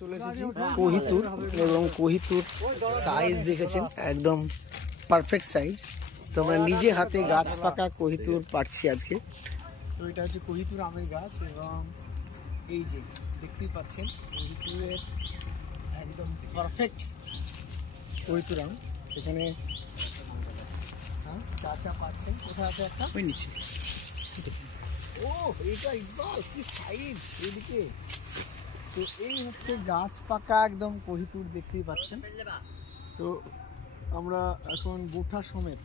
চলে এসেছি কোহিতুর এবং কোহিতুর সাইজ দেখেছেন একদম পারফেক্ট সাইজ। তো আমরা নিজে হাতে গাছ পাকা কোহিতুর পাচ্ছি আজকে। তো এটা হচ্ছে কোহিতুর আমের গাছ এবং এই যে দেখতেই পাচ্ছেন কোহিতুরের একদম পারফেক্ট কোহিতুর আম। এখানে চাচা পাচ্ছেন, কোথায় আছে একটা ওই নিচে। ও এটা ইকবাল কি সাইজ এদিকে। তো এই হচ্ছে গাছ পাকা একদম কোহিতুর দেখতেই পাচ্ছেন। তো আমরা এখন বোঠা সমেত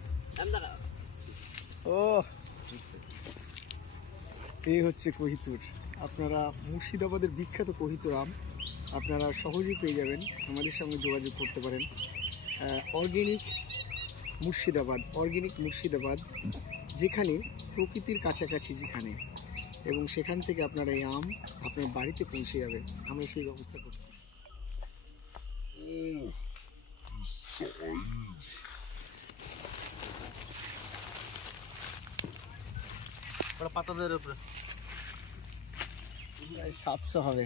ও এই হচ্ছে কোহিতুর। আপনারা মুর্শিদাবাদের বিখ্যাত কোহিতুর আম আপনারা সহজেই পেয়ে যাবেন, আমাদের সঙ্গে যোগাযোগ করতে পারেন। অর্গ্যানিক মুর্শিদাবাদ যেখানে প্রকৃতির কাছাকাছি যেখানে, এবং সেখান থেকে আপনারা এই আম আপনার বাড়িতে পৌঁছে যাবে, আমরা সেই ব্যবস্থা করছি। পাতাদের উপরে 700 হবে।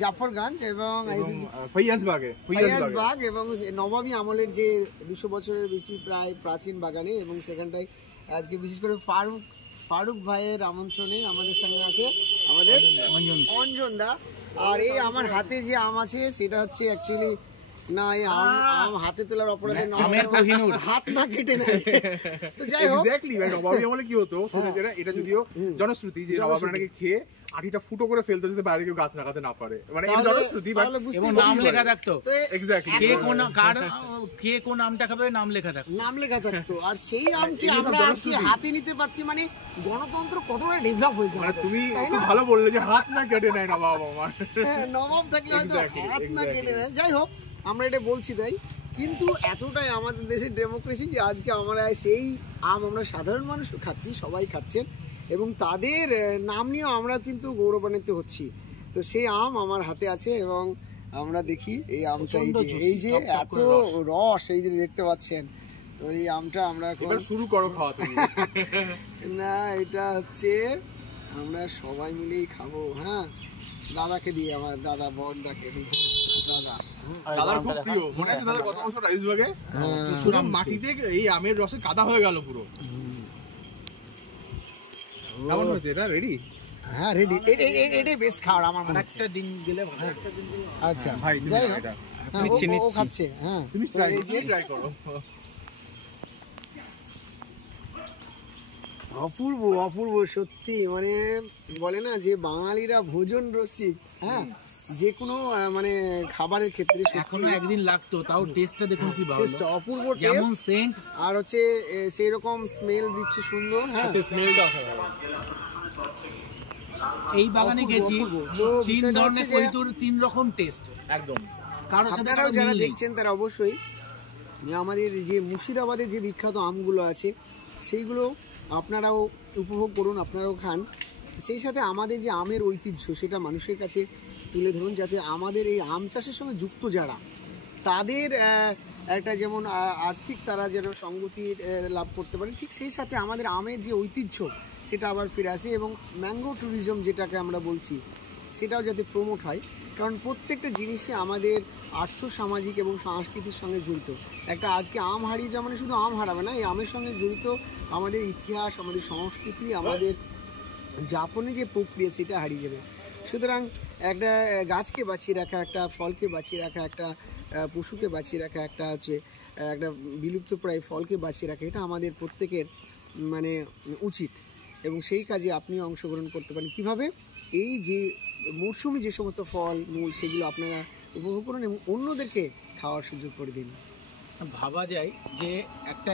জাফরগঞ্জ এবং ফৈয়াজবাগ এবং নবাবী আমলের যে 200 বছরের বেশি প্রায় প্রাচীন বাগানে, এবং সেখানটায় আজকে বিশেষ করে ফারুক ভাইয়ের আমন্ত্রণে আমাদের সঙ্গে আছে আমাদের অঞ্জন দা। আর এই আমার হাতে যে আম আছে সেটা হচ্ছে অ্যাকচুয়ালি না, এই আম হাতে তোলার অপরাধে হাত না কেটে নেয়। তো যাই হোক, নবাবী আমলে কি হতো এটা যদিও জনশ্রুতি যে নবাবরা নাকি খেয়ে আটিটা ফুটো করে ফেলতো যাতে বাইরে কেউ গাছ লাগাতে না পারে, মানে এই জনশ্রুতি। এবং নাম লেখা থাকতো, এক্স্যাক্টলি কে কোন আমটা খাবে নাম লেখা থাকতো। আর সেই আমকে আমরা আজকে হাতে নিতে পারছি, মানে গণতন্ত্র কতটা ডেভেলপ হয়েছে। মানে তুমি একটু ভালো বললে যে হাত না কেটে নেয় নবাব আমার। নবাব থাকলে হয়তো হাত না কেটে নেয়। যাই হোক, আমরা এটা বলছি তাই, কিন্তু এতটাই আমাদের দেশের ডেমোক্রেসি যে আজকে আমরা সেই আম আমরা সাধারণ মানুষও খাচ্ছি, সবাই খাচ্ছেন, এবং তাদের নাম নিয়েও আমরা কিন্তু গৌরবান্বিত হচ্ছি। তো সেই আম আমার হাতে আছে এবং আমরা দেখি এই আমটা, এই যে এত রস, এই যে দেখতে পাচ্ছেন। তো এই আমটা আমরা এবার শুরু করো খাওয়া। না, এটা হচ্ছে আমরা সবাই মিলেই খাবো। হ্যাঁ, দাদাকে দিয়ে, আমার দাদা বড়দাকে দিয়ে। দাদার খুব প্রিয়, মনে আছে দাদা গত বছর রাইসবাগে পুরো মাটিতে এই আমের রসে কাদা হয়ে গেল পুরো। কেমন হয়েছে এটা? রেডি? হ্যাঁ রেডি, এটাই বেস্ট খাবার আমার মনে হচ্ছে। একটা দিন গেলে ভালো। আচ্ছা ভাই, যাই হোক, ও খাচ্ছে। হ্যাঁ, তুমি ট্রাই করো। অপূর্ব সত্যি। মানে বলে না যে বাঙালিরা ভোজন রসিক, হ্যাঁ, যে কোনো মানে খাবারের ক্ষেত্রে এখনো একদিন লাগতো, তাও টেস্টটা দেখুন কি ভালো, অপূর্ব যেমন সেন্ট আর হচ্ছে সেই রকম স্মেল দিচ্ছে সুন্দর। হ্যাঁ, স্মেলটা এই বাগানে গেছি, 3 ধরনের কোহিতুর 3 রকম টেস্ট একদম। কারণ আপনারাও যারা দেখছেন তারা অবশ্যই আমাদের যে মুর্শিদাবাদের যে বিখ্যাত আমগুলো আছে সেইগুলো আপনারাও উপভোগ করুন, আপনারাও খান। সেই সাথে আমাদের যে আমের ঐতিহ্য সেটা মানুষের কাছে তুলে ধরুন, যাতে আমাদের এই আম চাষের সঙ্গে যুক্ত যারা, তাদের একটা যেমন আর্থিক তারা যেন সঙ্গতি লাভ করতে পারে, ঠিক সেই সাথে আমাদের আমের যে ঐতিহ্য সেটা আবার ফিরে আসে, এবং ম্যাঙ্গো ট্যুরিজম যেটাকে আমরা বলছি সেটাও যাতে প্রমোট হয়। কারণ প্রত্যেকটা জিনিসই আমাদের আর্থসামাজিক এবং সংস্কৃতির সঙ্গে জড়িত। একটা আজকে আম হারিয়ে যাওয়া মানে শুধু আম হারাবে না, এই আমের সঙ্গে জড়িত আমাদের ইতিহাস, আমাদের সংস্কৃতি, আমাদের যাপনে যে প্রক্রিয়া সেটা হারিয়ে যাবে। সুতরাং একটা গাছকে বাঁচিয়ে রাখা, একটা ফলকে বাঁচিয়ে রাখা, একটা পশুকে বাঁচিয়ে রাখা, একটা হচ্ছে একটা বিলুপ্তপ্রায় ফলকে বাঁচিয়ে রাখা, এটা আমাদের প্রত্যেকের মানে উচিত। এবং সেই কাজে আপনি অংশগ্রহণ করতে পারেন কীভাবে, এই যে মরশুমি যে সমস্ত ফল মূল সেগুলো আপনারা উপভোগ করুন এবং অন্যদেরকে খাওয়ার সুযোগ করে দিন। ভাবা যায় যে একটা